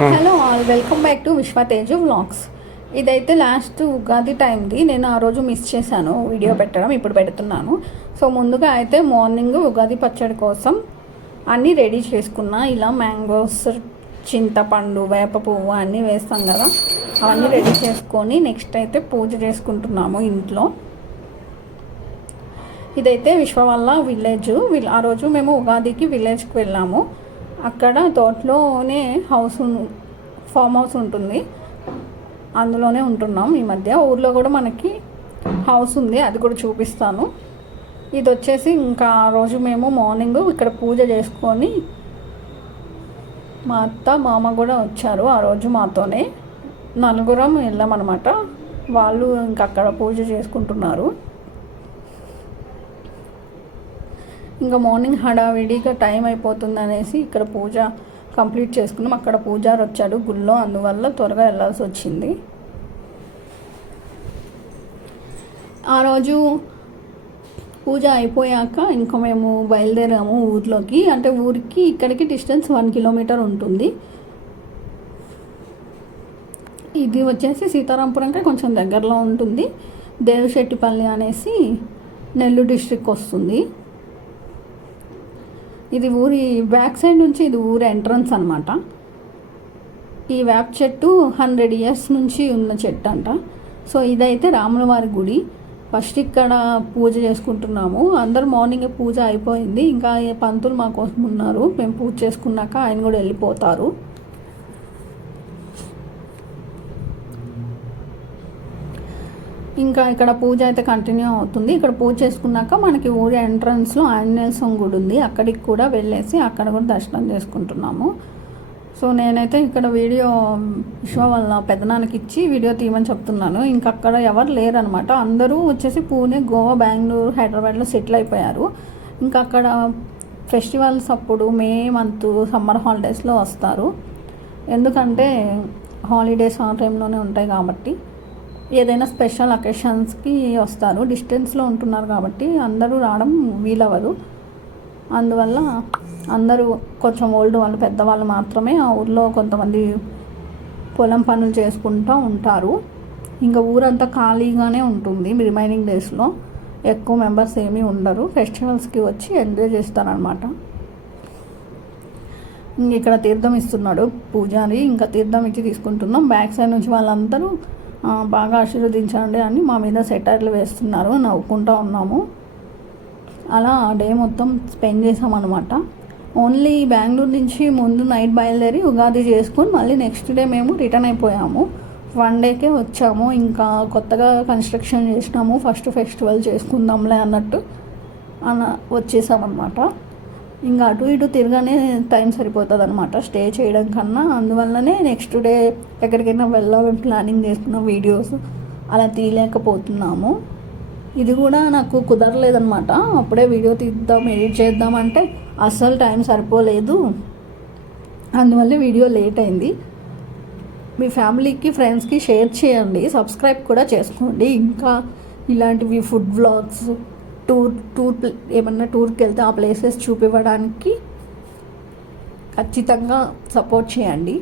Hello all, welcome back to Vishwateju vlogs. ఇదైతే last Ugadi టైంది. నేను ఆ రోజు మిస్ చేశాను వీడియో పెట్టడం, ఇప్పుడు పెడుతున్నాను. సో ముందుగా అయితే మార్నింగ్ ఉగాది పచ్చడి కోసం అన్నీ రెడీ చేసుకున్నా. ఇలా మ్యాంగోస్, చింతపండు, వేప పువ్వు అన్నీ వేస్తాం కదా, అవన్నీ రెడీ చేసుకొని నెక్స్ట్ అయితే పూజ చేసుకుంటున్నాము ఇంట్లో. ఇదైతే విశ్వ వాళ్ళ విలేజ్. ఆ రోజు మేము ఉగాదికి విలేజ్కి వెళ్ళాము. అక్కడ తోటలోనే ఫామ్ హౌస్ ఉంటుంది, అందులోనే ఉంటున్నాం. ఈ మధ్య ఊర్లో కూడా మనకి హౌస్ ఉంది, అది కూడా చూపిస్తాను. ఇది వచ్చేసి ఇంకా ఆ రోజు మేము మార్నింగ్ ఇక్కడ పూజ చేసుకొని, మా అత్త మామ కూడా వచ్చారు ఆ రోజు మాతోనే. నలుగురం వెళ్ళామన్నమాట. వాళ్ళు ఇంకా అక్కడ పూజ చేసుకుంటున్నారు. ఇంకా మార్నింగ్ హడావిడిగా టైం అయిపోతుంది అనేసి ఇక్కడ పూజ కంప్లీట్ చేసుకున్నాం. అక్కడ పూజారి వచ్చాడు గుళ్ళో, అందువల్ల త్వరగా వెళ్ళాల్సి వచ్చింది. ఆ రోజు పూజ అయిపోయాక ఇంకా మేము బయలుదేరాము ఊర్లోకి. అంటే ఊరికి ఇక్కడికి డిస్టెన్స్ 1 కిలోమీటర్ ఉంటుంది. ఇది వచ్చేసి సీతారాంపురంకి కొంచెం దగ్గరలో ఉంటుంది. దేవశెట్టిపల్లి అనేసి నెల్లూరు డిస్ట్రిక్ట్ వస్తుంది. ఇది ఊరి బ్యాక్ సైడ్ నుంచి ఇది ఊరి ఎంట్రన్స్ అనమాట. ఈ వేప చెట్టు 100 years నుంచి ఉన్న చెట్టు అంట. సో ఇదైతే రాములవారి గుడి. ఫస్ట్ ఇక్కడ పూజ చేసుకుంటున్నాము. అందరు మార్నింగ్ పూజ అయిపోయింది. ఇంకా పంతులు మా కోసం ఉన్నారు. మేము పూజ చేసుకున్నాక ఆయన కూడా వెళ్ళిపోతారు. ఇంకా ఇక్కడ పూజ అయితే కంటిన్యూ అవుతుంది. ఇక్కడ పూజ చేసుకున్నాక మనకి ఊరి ఎంట్రన్స్లో ఆంజనేయ స్వామి గుడి ఉంది, అక్కడికి కూడా వెళ్ళేసి అక్కడ కూడా దర్శనం చేసుకుంటున్నాము. సో నేనైతే ఇక్కడ వీడియో విశ్వ వాళ్ళ పెద్దనాన్నకి ఇచ్చి వీడియో తీయమని చెప్తున్నాను. ఇంకా అక్కడ ఎవరు లేరనమాట. అందరూ వచ్చేసి పూణే, గోవా, బెంగళూరు, హైదరాబాద్లో సెటిల్ అయిపోయారు. ఇంకా అక్కడ ఫెస్టివల్స్ అప్పుడు మే మంత్ సమ్మర్ హాలిడేస్లో వస్తారు. ఎందుకంటే హాలిడేస్ ఆ టైంలోనే ఉంటాయి కాబట్టి ఏదైనా స్పెషల్ అకేషన్స్కి వస్తారు. డిస్టెన్స్లో ఉంటున్నారు కాబట్టి అందరూ రావడం వీలవ్వదు. అందువల్ల అందరూ కొంచెం ఓల్డ్ వాళ్ళు, పెద్దవాళ్ళు మాత్రమే ఆ ఊర్లో కొంతమంది పొలం పనులు చేసుకుంటూ ఉంటారు. ఇంకా ఊరంతా ఖాళీగానే ఉంటుంది రిమైనింగ్ డేస్లో. ఎక్కువ మెంబర్స్ ఏమీ ఉండరు. ఫెస్టివల్స్కి వచ్చి ఎంజాయ్ చేస్తారనమాట. ఇంక ఇక్కడ తీర్థం ఇస్తున్నాడు పూజారి. ఇంకా తీర్థం ఇచ్చి తీసుకుంటున్నాం. బ్యాక్ సైడ్ నుంచి వాళ్ళందరూ బాగా ఆశీర్వదించండి అని మా మీద సెటైర్లు వేస్తున్నారు. నవ్వుకుంటూ ఉన్నాము. అలా డే మొత్తం స్పెండ్ చేసామన్నమాట. ఓన్లీ బెంగళూరు నుంచి ముందు నైట్ బయలుదేరి ఉగాది చేసుకొని మళ్ళీ నెక్స్ట్ డే మేము రిటర్న్ అయిపోయాము. 1 డేకే వచ్చాము. ఇంకా కొత్తగా కన్స్ట్రక్షన్ చేసినాము, ఫస్ట్ ఫెస్టివల్ చేసుకుందాంలే అన్నట్టు వచ్చేసామన్నమాట. ఇంకా అటు ఇటు తిరగానే టైం సరిపోతుంది అనమాట స్టే చేయడం కన్నా. అందువల్లనే నెక్స్ట్ డే ఎక్కడికైనా వెళ్ళాలని ప్లానింగ్ చేసుకున్న వీడియోస్ అలా తీయలేకపోతున్నాము. ఇది కూడా నాకు కుదరలేదనమాట. అప్పుడే వీడియో తీద్దాం, ఎడిట్ చేద్దామంటే అస్సలు టైం సరిపోలేదు. అందువల్ల వీడియో లేట్ అయింది. మీ ఫ్యామిలీకి, ఫ్రెండ్స్కి షేర్ చేయండి, సబ్స్క్రైబ్ కూడా చేసుకోండి. ఇంకా ఇలాంటివి ఫుడ్ వ్లాగ్స్, ఏమన్నా టూర్కి వెళ్తే ఆ ప్లేసెస్ చూపివ్వడానికి ఖచ్చితంగా సపోర్ట్ చేయండి.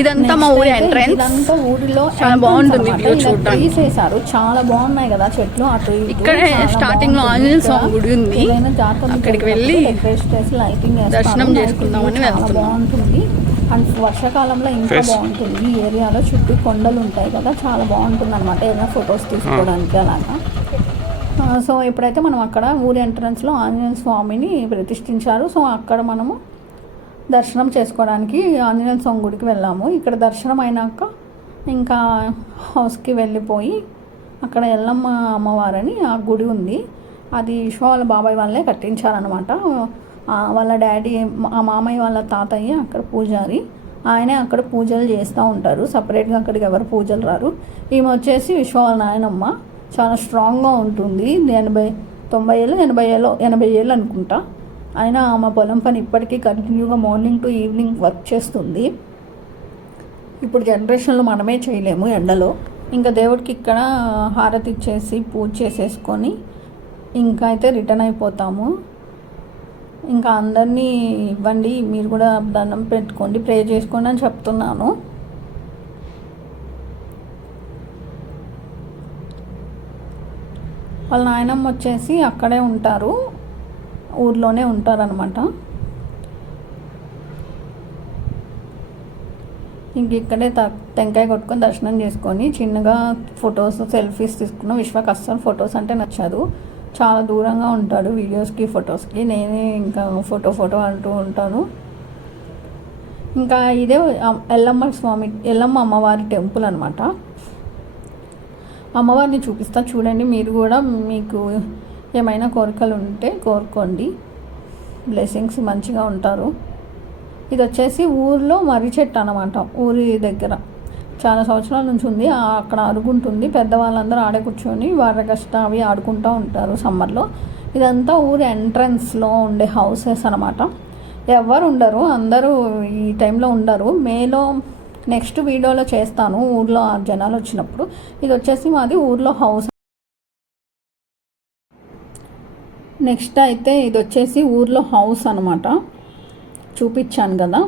ఇదంతా మా ఊరి ఎంట్రన్స్. ఇదంతా ఊరిలో చాలా బాగుంటుంది వ్యూ చూడడానికి. తీసేశారు, చాలా బాగున్నాయి కదా చెట్లు. అటు ఇక్కడే స్టార్టింగ్ లో ఆంజనేయ స్వామి గుడి ఉంది, అక్కడికి వెళ్ళి లైటింగ్ దర్శనం చేసుకుందామని వెళ్తున్నాం. బాగుంటుంది. అండ్ వర్షాకాలంలో ఇంకా బాగుంటుంది. ఈ ఏరియాలో చుట్టూ కొండలు ఉంటాయి కదా, చాలా బాగుంటుంది అనమాట ఏదైనా ఫొటోస్ తీసుకోవడానికి అలాగా. సో ఇప్పుడైతే మనం అక్కడ ఊరి ఎంట్రన్స్లో ఆంజనేయ స్వామిని ప్రతిష్ఠించారు. సో అక్కడ మనము దర్శనం చేసుకోవడానికి ఆంజనేయ స్వామి గుడికి వెళ్ళాము. ఇక్కడ దర్శనం అయినాక ఇంకా హౌస్కి వెళ్ళిపోయి అక్కడ ఎల్లమ్మ అమ్మవారని ఆ గుడి ఉంది. అది విశ్వ వాళ్ళ బాబాయ్ వాళ్ళే కట్టించారనమాట. వాళ్ళ డాడీ, ఆ మామయ్య వాళ్ళ తాతయ్య అక్కడ పూజారి. ఆయనే అక్కడ పూజలు చేస్తూ ఉంటారు. సపరేట్గా అక్కడికి ఎవరు పూజలు రారు. ఈమె వచ్చేసి విశ్వ వాళ్ళ నాయనమ్మ. చాలా స్ట్రాంగ్గా ఉంటుంది. 80 ఏళ్ళు అనుకుంటా. అయినా ఆమె పొలం పని ఇప్పటికీ కంటిన్యూగా మార్నింగ్ టు ఈవినింగ్ వర్క్ చేస్తుంది. ఇప్పుడు జనరేషన్లో మనమే చేయలేము ఎండలో. ఇంకా దేవుడికి ఇక్కడ హారతి ఇచ్చేసి పూజ చేసేసుకొని ఇంకా అయితే రిటర్న్ అయిపోతాము. ఇంకా అందరినీ ఇవ్వండి, మీరు కూడా దండం పెట్టుకోండి, ప్రే చేసుకోండి అని చెప్తున్నాను. వాళ్ళ నాయనమ్మ వచ్చేసి అక్కడే ఉంటారు, ఊర్లోనే ఉంటారనమాట. ఇంక ఇక్కడే టెంకాయ కొట్టుకొని దర్శనం చేసుకొని చిన్నగా ఫొటోస్ సెల్ఫీస్ తీసుకున్న. విశ్వకి అస్సలు ఫొటోస్ అంటే నచ్చదు, చాలా దూరంగా ఉంటాడు వీడియోస్కి ఫొటోస్కి. నేనే ఇంకా ఫోటో అంటూ ఉంటాను. ఇంకా ఇదే ఎల్లమ్మ అమ్మవారి టెంపుల్ అనమాట. అమ్మవారిని చూపిస్తా చూడండి. మీరు కూడా మీకు ఏమైనా కోరికలు ఉంటే కోరుకోండి, బ్లెస్సింగ్స్ మంచిగా ఉంటారు. ఇది వచ్చేసి ఊర్లో మర్రి చెట్టు అనమాట. ఊరి దగ్గర చాలా సంవత్సరాల నుంచి ఉంది. అక్కడ అరుగుంటుంది, పెద్దవాళ్ళందరూ ఆడే కూర్చొని వారగష్ట అవి ఆడుకుంటూ ఉంటారు సమ్మర్లో. ఇదంతా ఊరి ఎంట్రన్స్లో ఉండే హౌసెస్ అనమాట. ఎవరు ఉండరు, అందరూ ఈ టైంలో ఉండరు. మేలో నెక్స్ట్ వీడియోలో చేస్తాను ఊర్లో జనాలు వచ్చినప్పుడు. ఇది వచ్చేసి మాది ఊర్లో హౌస్. నెక్స్ట్ అయితే ఇది వచ్చేసి ఊర్లో హౌస్ అనమాట, చూపించాను కదా.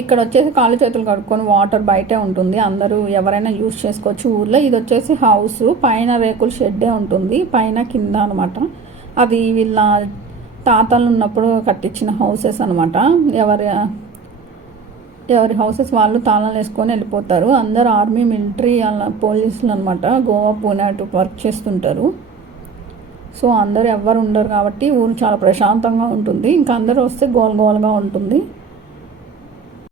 ఇక్కడ వచ్చేసి కాళ్ళు చేతులు కడుక్కొని వాటర్ బయటే ఉంటుంది, అందరూ ఎవరైనా యూజ్ చేసుకోవచ్చు ఊర్లో. ఇది వచ్చేసి హౌస్, పైన రేకుల షెడ్డే ఉంటుంది, పైన కింద అనమాట. అది వీళ్ళ తాతలు ఉన్నప్పుడు కట్టించిన హౌసెస్ అనమాట. ఎవరి హౌసెస్ వాళ్ళు తాళాలు వేసుకొని వెళ్ళిపోతారు. అందరు ఆర్మీ, మిలిటరీ, అలా పోలీసులు అనమాట. గోవా, పూణే అటు వర్క్ చేస్తుంటారు. సో అందరు ఎవరు ఉండరు కాబట్టి ఊరు చాలా ప్రశాంతంగా ఉంటుంది. ఇంకా అందరూ వస్తే గోల్గా ఉంటుంది.